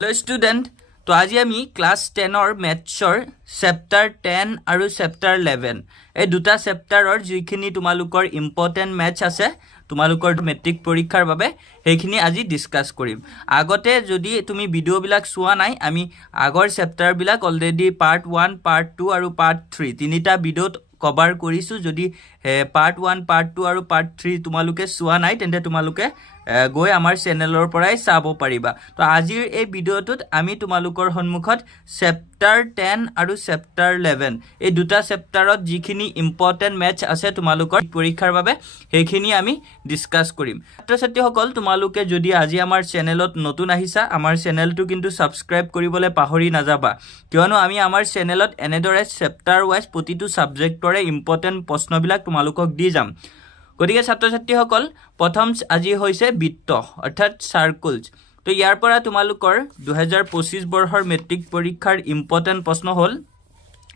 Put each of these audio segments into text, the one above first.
hello student तो आज आमी क्लास 10 मैथ्सर चैप्टार 10 और चैप्टार 11 এই দুটা চেপ্টাৰৰ যিখিনি তোমালোকৰ ইম্পৰ্টেন্ট ম্যাথছ আছে তোমালোকৰ মেট্ৰিক পৰীক্ষাৰ বাবে সেইখিনি আজি ডিসকাস কৰিম আগতে যদি তুমি ভিডিও বিলাক চোৱা নাই আমি আগৰ চেপ্টাৰ বিলাক অলৰেডি পাৰ্ট 1 পাৰ্ট 2 আৰু পাৰ্ট 3 তিনিটা ভিডিওত কভাৰ কৰিছো যদি পাৰ্ট 1 পাৰ্ট 2 আৰু পাৰ্ট 3 তোমালোকে চোৱা নাই তেন্তে তোমালোকে গৈ আমাৰ চেনেলৰ পৰাই চাব পাৰিবা তো আজিৰ এই ভিডিওটোত আমি তোমালোকৰ সন্মুখত চেপ্টাৰ 10 আৰু চেপ্টাৰ 11 এই দুটা চেপ্টাৰত যিখিনি ইম্পৰ্টেন্ট ম্যাথছ আছে তোমালোকৰ পৰীক্ষাৰ বাবে সেইখিনি আমি ডিসকাস কৰিম ছাত্ৰ-ছাত্ৰীসকল তোমালোকে যদি আজি আমাৰ চেনেলত নতুন আহিছা আমাৰ চেনেলটো কিন্তু সাবস্ক্ৰাইব কৰিবলৈ পাহৰি নাযাবা কিয়নো আমি আমাৰ চেনেলত এনেদৰে চেপ্টাৰ ওয়াইজ প্ৰতিটো সাবজেক্টৰে ইম্পৰ্টেন্ট প্ৰশ্নবিলাক তোমালোকক দি যাম গতিকে ছাত্ৰ-ছাত্ৰীসকল প্ৰথম আজি হৈছে বৃত্ত অৰ্থাৎ সাৰ্কলছ তো ইয়াৰ পৰা তোমালোকৰ 2025 বৰ্ষৰ মেট্ৰিক পৰীক্ষাৰ ইম্পৰ্টেন্ট প্ৰশ্ন হ'ল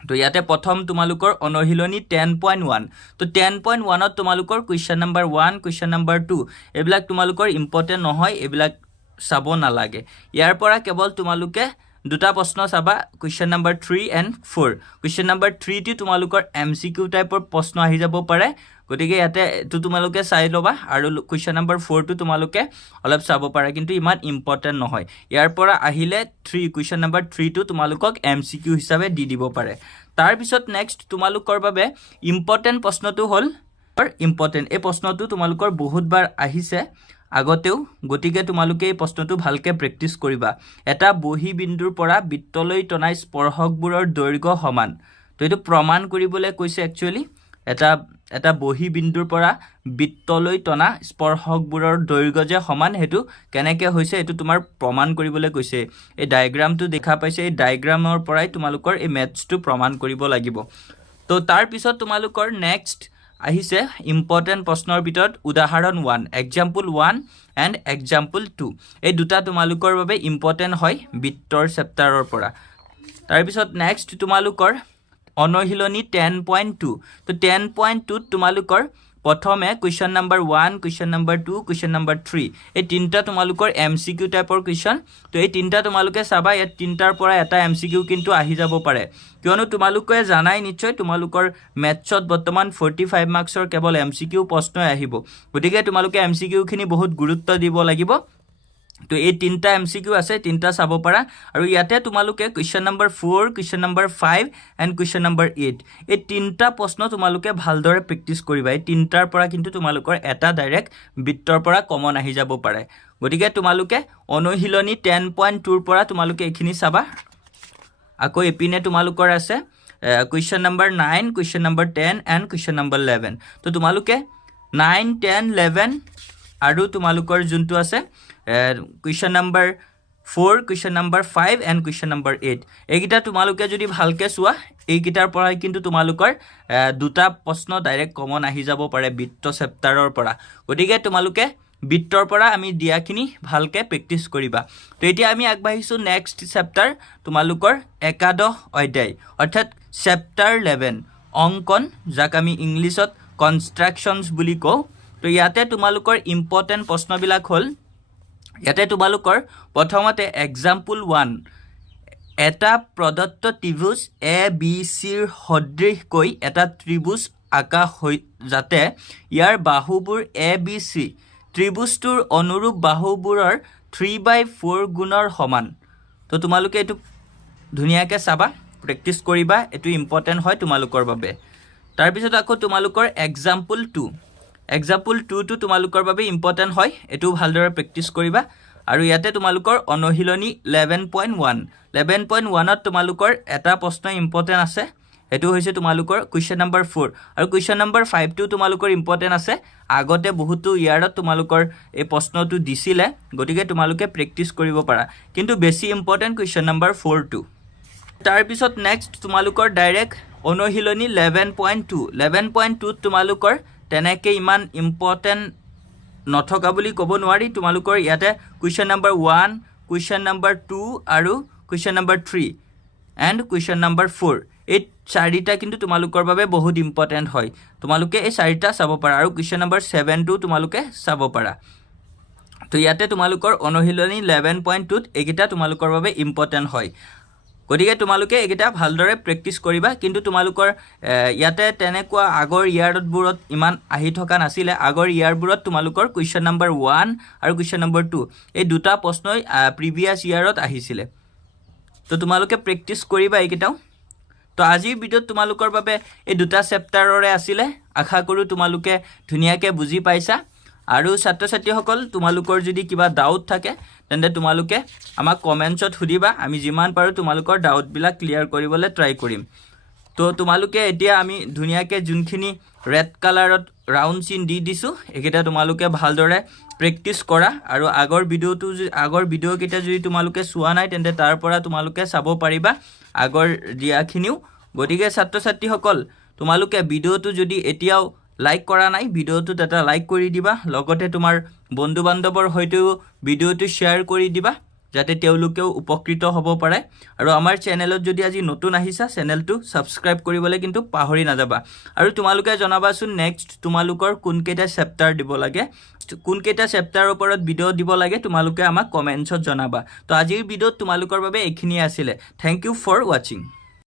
তো ইয়াতে প্ৰথম তোমালোকৰ অনুশীলনী 10.1 তো 10.1 ত তোমালোকৰ কোৱেশ্চন নম্বৰ 1 কোৱেশ্চন নম্বৰ 2 এবিলাক তোমালোকৰ ইম্পৰ্টেন্ট নহয় এবিলাক চাব নালাগে ইয়াৰ পৰা কেৱল তোমালোকে দুটা প্ৰশ্ন চাবা question number 3 and 4 question number 3 T তোমালোকৰ এমসিকিউ টাইপৰ প্ৰশ্ন আহি যাব পাৰে গতিকে ইয়াতে তো তোমালোকে চাই লবা আৰু কোৱেশ্চন নম্বৰ 4 টো তোমালোকে অলপ চাব পাৰা কিন্তু ইমান ইম্পৰ্টেন্ট নহয় ইয়াৰ পৰা আহিলে 3 কোৱেশ্চন নম্বৰ 3 টো তোমালোকক এমসিকিউ হিচাপে দি দিব পাৰে তাৰ পিছত নেক্সট তোমালোকৰ বাবে ইম্পৰ্টেন্ট প্ৰশ্নটো হ'ল ইম্পৰ্টেন্ট এই প্ৰশ্নটো তোমালোকৰ বহুতবাৰ আহিছে আগতেও গতিকে তোমালোকে এই প্ৰশ্নটো ভালকে প্ৰেক্টিস কৰিবা এটা বহি বিন্দুৰ পৰা বৃত্তলৈ টনা স্পৰ্শকবোৰৰ দৈৰ্ঘ্য সমান তো এটো প্ৰমাণ কৰিবলৈ কৈছে একচুয়ালি এটা বহি বিন্দুৰ পৰা বৃত্তলৈ টনা স্পৰ্শকবোৰৰ দৈৰ্ঘ্য যে সমান হেতু কেনেকৈ হৈছে এটো তোমাৰ প্ৰমাণ কৰিবলৈ কৈছে এই ডায়াগ্ৰামটো দেখা পাইছে এই ডায়াগ্ৰামৰ পৰাই তোমালোকৰ এই ম্যাথছটো প্ৰমাণ কৰিব লাগিব তো তাৰ পিছত তোমালোকৰ নেক্সট আহিছে ইম্পৰ্টেন্ট প্ৰশ্নৰ ভিতৰত উদাহৰণ 1 এক্সাম্পল 1 এণ্ড এক্সাম্পল 2 এই দুটা তোমালোকৰ বাবে ইম্পৰ্টেন্ট হয় বৃত্তৰ চেপ্টাৰৰ পৰা তাৰ পিছত নেক্সট তোমালোকৰ অনুশীলনী 10.2 তো 10.2 ত তোমালোকৰ প্ৰথমে question number 1 question number 2 question number 3 এই তিনটা তোমালোকৰ এমসিকিউ টাইপৰ কোৱেশ্চন তো এই তিনটা তোমালোকে চাবা এই তিনটাৰ পৰা এটা এমসিকিউ কিন্তু আহি যাব পাৰে কিয়নো তোমালোকে জানাই নিশ্চয় তোমালোকৰ ম্যাথছত বৰ্তমান 45 মাৰ্কছৰ কেৱল এমসিকিউ প্ৰশ্নই আহিব গতিকে তোমালোকে এমসিকিউ খিনি বহুত গুৰুত্ব দিব লাগিব তো এই তিনটা এমসিকিউ আছে তিনটা চাব পাৰা আৰু ইয়াতে তোমালোকে question number 4 question number 5 and question number 8 এই তিনটা প্ৰশ্ন তোমালোকে ভালদৰে প্ৰেক্টিস কৰিবা এই তিনটাৰ পৰা কিন্তু তোমালোকৰ এটা ডাইৰেক্ট বৃত্তৰ পৰা কমন আহি যাব পাৰে গতিকে তোমালোকে অনুশীলনী 10.2 ৰ পৰা তোমালোকে এখিনি চাবা আকৌ এপিনে তোমালোকৰ আছে question number 9 question number 10 and question number 11 তো তোমালোকে 9 10 11 আৰু তোমালোকৰ যোনটো আছে question number 4 question number 5 and question number 8 এইগিটা তোমালোকে যদি ভালকে চোৱা এইগিটাৰ পৰা কিন্তু তোমালোকৰ দুটা প্ৰশ্ন ডাইৰেক্ট কমন আহি যাব পাৰে বৃত্ত চেপ্টাৰৰ পৰা গতিকে তোমালোকে বৃত্তৰ পৰা আমি দিয়াখিনি ভালকে প্ৰেক্টিস কৰিবা তো এতিয়া আমি আগবাঢ়িছো নেক্সট চেপ্টাৰ তোমালোকৰ একাদশ অধ্যায় অৰ্থাৎ চেপ্টাৰ 11 অংকন যাক আমি ইংলিছত কনস্ট্ৰাকশনছ বুলি কওঁ তো ইয়াতে তোমালোকৰ ইম্পৰ্টেন্ট প্ৰশ্নবিলাক হ'ল ইয়াতে তোমালোকৰ প্ৰথমতে এক্সাম্পল 1 এটা প্ৰদত্ত ত্ৰিভুজ এ বি সি ৰ সদৃশকৈ এটা ত্ৰিভুজ আঁকা হৈ যাতে ইয়াৰ বাহুবোৰ এ বি সি ত্ৰিভুজটোৰ অনুৰূপ বাহুবোৰৰ 3/4 গুণৰ সমান তো তোমালোকে এটো ধুনিয়াকে চাবা প্ৰেক্টিস কৰিবা এটো ইম্পৰ্টেন্ট হয় তোমালোকৰ বাবে তাৰ পিছত আকৌ তোমালোকৰ এক্সাম্পল 2 এক্সাম্পল 2 টো তোমালোকৰ বাবে ইম্পৰ্টেন্ট হয় এটো ভালদৰে প্ৰেক্টিস কৰিবা আৰু ইয়াতে তোমালোকৰ অনুশীলনী 11.1 ত তোমালোকৰ এটা প্ৰশ্ন ইম্পৰ্টেন্ট আছে এটো হৈছে তোমালোকৰ কোৱেশ্চন নম্বৰ 4 আৰু কোৱেশ্চন নম্বৰ 5 টো তোমালোকৰ ইম্পৰ্টেন্ট আছে আগতে বহুতো ইয়াৰত তোমালোকৰ এই প্ৰশ্নটো দিছিলে গতিকে তোমালোকে প্ৰেক্টিস কৰিব পাৰা কিন্তু বেছি ইম্পৰ্টেন্ট কোৱেশ্চন নম্বৰ 4 টো তাৰ পিছত নেক্সট তোমালোকৰ ডাইৰেক্ট অনুশীলনী 11.2 ত তোমালোকৰ তেনেকে ইমান ইম্পৰ্টেন্ট নথকা বুলি ক'ব নোৱাৰি তোমালোকৰ ইয়াতে কোৱেশ্চন নম্বৰ 1 কোৱেশ্চন নম্বৰ 2 আৰু question number 3 and question number 4 এই চাৰিটা কিন্তু তোমালোকৰ বাবে বহুত ইম্পৰ্টেন্ট হয় তোমালোকে এই চাৰিটা চাব পাৰা আৰু কোৱেশ্চন নম্বৰ 7 টো তোমালোকে চাব পাৰা তো ইয়াতে তোমালোকৰ অনুশীলনী 11.2 এইকেইটা তোমালোকৰ বাবে ইম্পৰ্টেণ্ট হয় গতিকে তোমালোকে এইকেইটা ভালদৰে প্ৰেক্টিছ কৰিবা কিন্তু তোমালোকৰ ইয়াতে তেনেকুৱা আগৰ ইয়াৰবোৰত ইমান আহি থকা নাছিলে আগৰ ইয়াৰবোৰত তোমালোকৰ কুৱেশ্যন নম্বৰ 1 আৰু কুৱেশ্যন নম্বৰ 2 এই দুটা প্ৰশ্নই প্ৰিভিয়াছ ইয়াৰত আহিছিলে তো তোমালোকে প্ৰেক্টিছ কৰিবা এইকেইটাও তো আজিৰ ভিডিঅ'ত তোমালোকৰ বাবে এই দুটা চেপ্টাৰৰে আছিলে আশা কৰোঁ তোমালোকে ধুনীয়াকৈ বুজি পাইছা আৰু ছাত্ৰ ছাত্ৰীসকল তোমালোকৰ যদি কিবা ডাউট থাকে তেন্তে তোমালোকে আমাক কমেণ্টছত সুধিবা আমি যিমান পাৰোঁ তোমালোকৰ ডাউটবিলাক ক্লিয়াৰ কৰিবলৈ ট্ৰাই কৰিম তো তোমালোকে এতিয়া আমি ধুনীয়াকৈ যোনখিনি ৰেড কালাৰত ৰাউণ্ড চিন দি দিছোঁ এইকেইটা তোমালোকে ভালদৰে প্ৰেক্টিছ কৰা আৰু আগৰ ভিডিঅ'কেইটা যদি তোমালোকে চোৱা নাই তেন্তে তাৰ পৰা তোমালোকে চাব পাৰিবা আগৰ দিয়াখিনিও গতিকে ছাত্ৰ ছাত্ৰীসকল তোমালোকে ভিডিঅ'টো যদি এতিয়াও লাইক কৰা নাই ভিডিঅ'টোত এটা লাইক কৰি দিবা লগতে তোমাৰ বন্ধু বান্ধৱৰ সৈতেও ভিডিঅ'টো শ্বেয়াৰ কৰি দিবা যাতে তেওঁলোকেও উপকৃত হ'ব পাৰে আৰু আমাৰ চেনেলত যদি আজি নতুন আহিছা চেনেলটো ছাবস্ক্ৰাইব কৰিবলৈ কিন্তু পাহৰি নাযাবা আৰু তোমালোকে জনাবাচোন নেক্সট তোমালোকৰ কোনকেইটা চেপ্টাৰ দিব লাগে কোনকেইটা চেপ্টাৰৰ ওপৰত ভিডিঅ' দিব লাগে তোমালোকে আমাক কমেণ্টছত জনাবা তো আজিৰ ভিডিঅ'ত তোমালোকৰ বাবে এইখিনিয়ে আছিলে থেংক ইউ ফৰ ৱাচিং